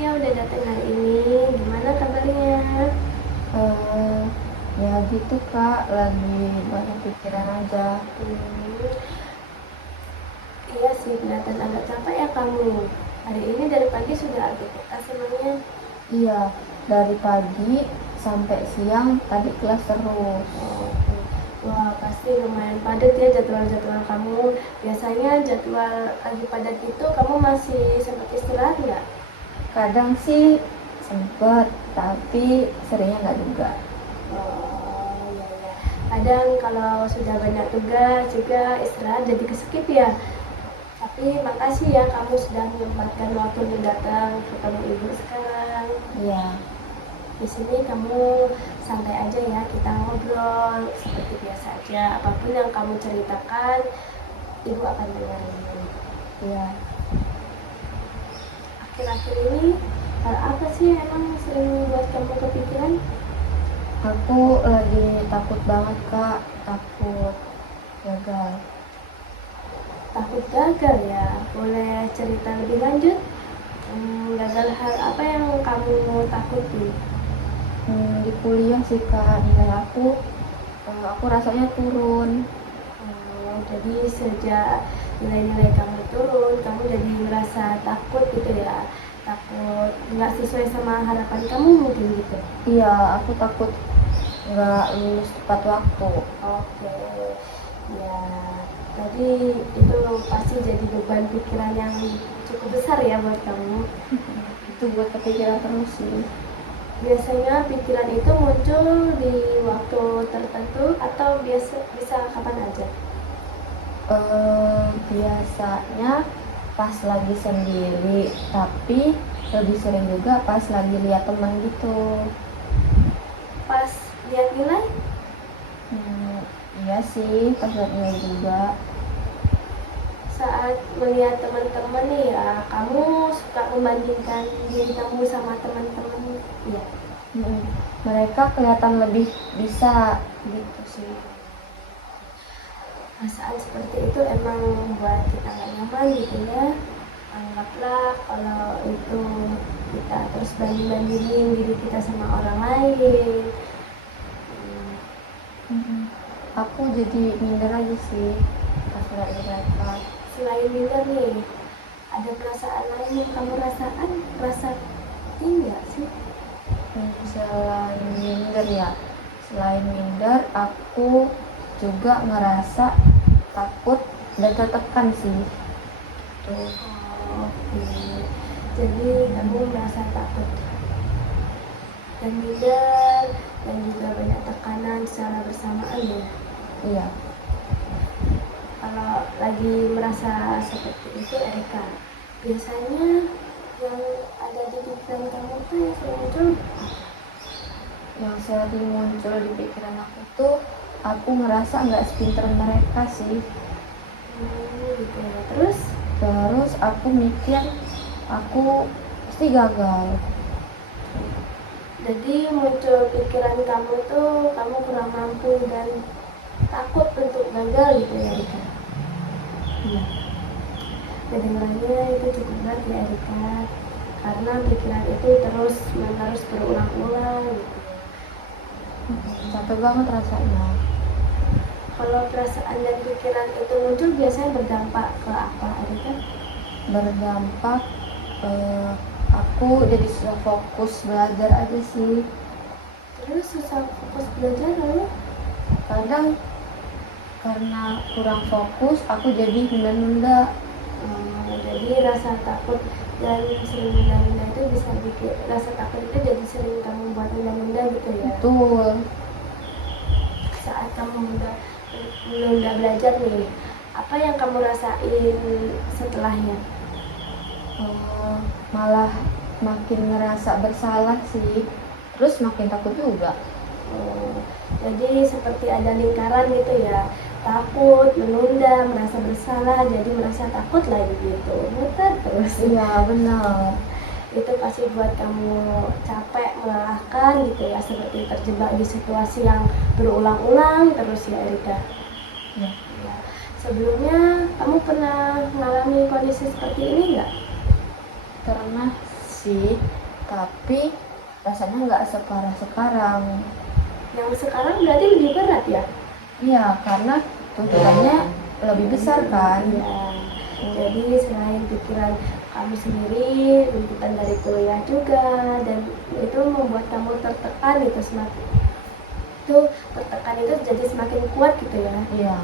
kasih ya udah datang hari ini. Gimana kabarnya? eh ya gitu kak, lagi banyak pikiran aja. Hmm, iya sih, kelihatan agak capek ya kamu. Hari ini dari pagi sudah aktivitas emangnya? Iya, dari pagi sampai siang tadi kelas terus. Oh, oke. Wah, pasti lumayan padat ya jadwal-jadwal kamu. Biasanya jadwal lagi padat itu kamu masih sempat istirahat nggak? Kadang sih sempet, tapi seringnya nggak juga. Oh, iya iya. Kadang kalau sudah banyak tugas juga istirahat jadi keskip ya. Tapi makasih ya kamu sudah menyempatkan waktu untuk datang ketemu ibu sekarang. Iya. Di sini kamu santai aja ya, kita ngobrol seperti biasa aja. Apapun yang kamu ceritakan, ibu akan dengerin. Iya. Akhir-akhir ini hal apa sih yang emang sering membuat kamu kepikiran? Aku lagi takut banget kak, takut gagal. Takut gagal ya? Boleh cerita lebih lanjut? Gagal hal apa yang kamu takuti? Di kuliah sih kak, nilai aku rasanya turun. Oh, jadi sejak nilai-nilai kamu turun, kamu jadi merasa takut gitu ya? Takut nggak sesuai sama harapan kamu mungkin gitu? Iya, aku takut nggak lulus tepat waktu. Oke, ya. Tadi itu pasti jadi beban pikiran yang cukup besar ya buat kamu. Itu buat kepikiran terus sih. Biasanya pikiran itu muncul di waktu tertentu atau bisa kapan aja? Biasanya pas lagi sendiri, tapi lebih sering juga pas lagi lihat teman gitu. Pas lihat nilai? Iya sih, pas lihat nilai juga. Saat melihat teman-teman nih ya, kamu suka membandingkan diri kamu sama teman-teman ya? Hmm, Mereka kelihatan lebih bisa gitu sih. Perasaan seperti itu emang membuat kita nggak nyaman gitu ya. Anggaplah kalau itu kita terus banding-bandingin diri kita sama orang lain. Aku jadi minder aja sih pas lihat mereka. Selain minder nih, ada perasaan lain yang kamu rasakan? Rasa ini nggak sih? Selain minder ya, selain minder aku juga ngerasa takut dan tertekan sih. Tuh. Oh, oke. Jadi kamu merasa takut dan minder dan juga banyak tekanan secara bersamaan ya. Iya. Kalau lagi merasa seperti itu Erika, biasanya yang ada di pikiran kamu tuh yang sering muncul Yang sering muncul di pikiran aku tuh, aku ngerasa nggak sepinter mereka sih. gitu ya. Terus aku mikir aku pasti gagal. Jadi muncul pikiran kamu tuh kamu kurang mampu dan takut untuk gagal gitu ya Erika. Iya. Kedengarannya itu cukup berat ya Erika, karena pikiran itu terus menerus berulang-ulang gitu. Capek banget rasanya. Kalau perasaan dan pikiran itu muncul biasanya berdampak ke apa Erika? Berdampak aku jadi susah fokus belajar aja sih. Terus susah fokus belajar lalu? Kadang karena kurang fokus aku jadi nunda-nunda. Jadi rasa takut dan sering menunda-nunda itu bisa bikin rasa takut itu jadi sering kamu buat menunda-nunda gitu ya. Betul. Saat kamu menunda belajar nih, apa yang kamu rasain setelahnya? Malah makin ngerasa bersalah sih, terus makin takut juga. Jadi seperti ada lingkaran gitu ya, takut, menunda, merasa bersalah, jadi merasa takut lagi gitu, muter terus. Iya benar. Itu pasti buat kamu capek, melelahkan gitu ya, seperti terjebak di situasi yang berulang-ulang terus ya Erika. Ya. Ya. Sebelumnya kamu pernah mengalami kondisi seperti ini nggak? Pernah sih, tapi rasanya nggak separah sekarang. Yang sekarang berarti lebih berat ya? Iya, karena tuntutannya lebih besar kan. Ya. Jadi selain pikiran kamu sendiri, tuntutan dari kuliah juga, dan itu membuat kamu tertekan itu semakin itu tertekan itu jadi semakin kuat gitu ya. Iya.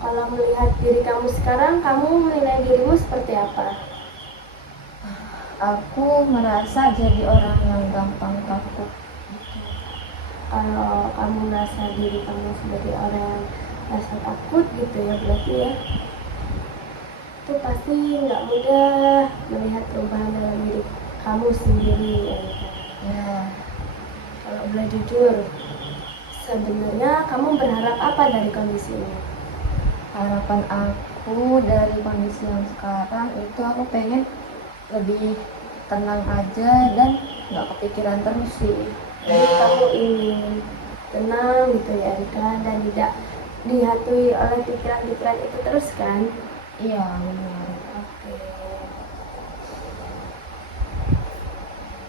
Kalau melihat diri kamu sekarang, kamu menilai dirimu seperti apa? Aku merasa jadi orang yang gampang takut. Kalau kamu merasa diri kamu sebagai orang yang rasa takut gitu ya, berarti ya itu pasti nggak mudah melihat perubahan dalam diri kamu sendiri ya. Ya, Kalau boleh jujur, sebenarnya kamu berharap apa dari kondisi ini? harapan aku dari kondisi yang sekarang itu aku pengen lebih tenang aja dan nggak kepikiran terus sih. Jadi kamu ingin tenang gitu ya Erika, dan tidak dihantui oleh pikiran-pikiran itu terus kan? Iya, benar. Oke.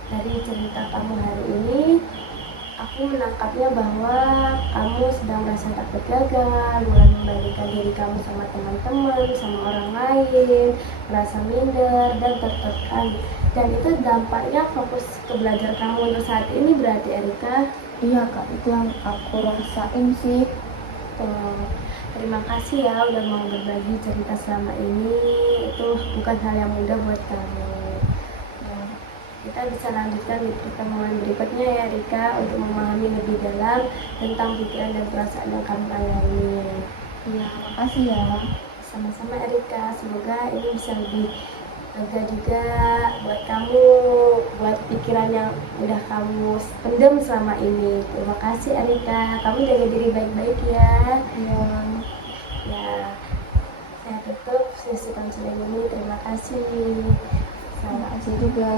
Dari cerita kamu hari ini, aku menangkapnya bahwa kamu sedang merasa takut gagal, mulai membandingkan diri kamu sama teman-teman, sama orang lain, merasa minder dan tertekan. Dan itu dampaknya fokus ke belajar kamu untuk saat ini berarti Erika. Iya kak, itu yang aku rasain sih. Terima kasih ya udah mau berbagi cerita selama ini. Itu bukan hal yang mudah buat kamu. Nah, kita bisa lanjutkan di pertemuan berikutnya ya Rika, untuk memahami lebih dalam tentang pikiran dan perasaan yang kamu alami. Iya, makasih ya. Sama-sama Erika, semoga ini bisa lebih lega juga buat kamu, buat pikiran yang udah kamu pendem selama ini. Terima kasih Erika, kamu jaga diri baik-baik ya. Iya. Ya, saya tutup sesi konseling ini. Terima kasih. Terima kasih juga.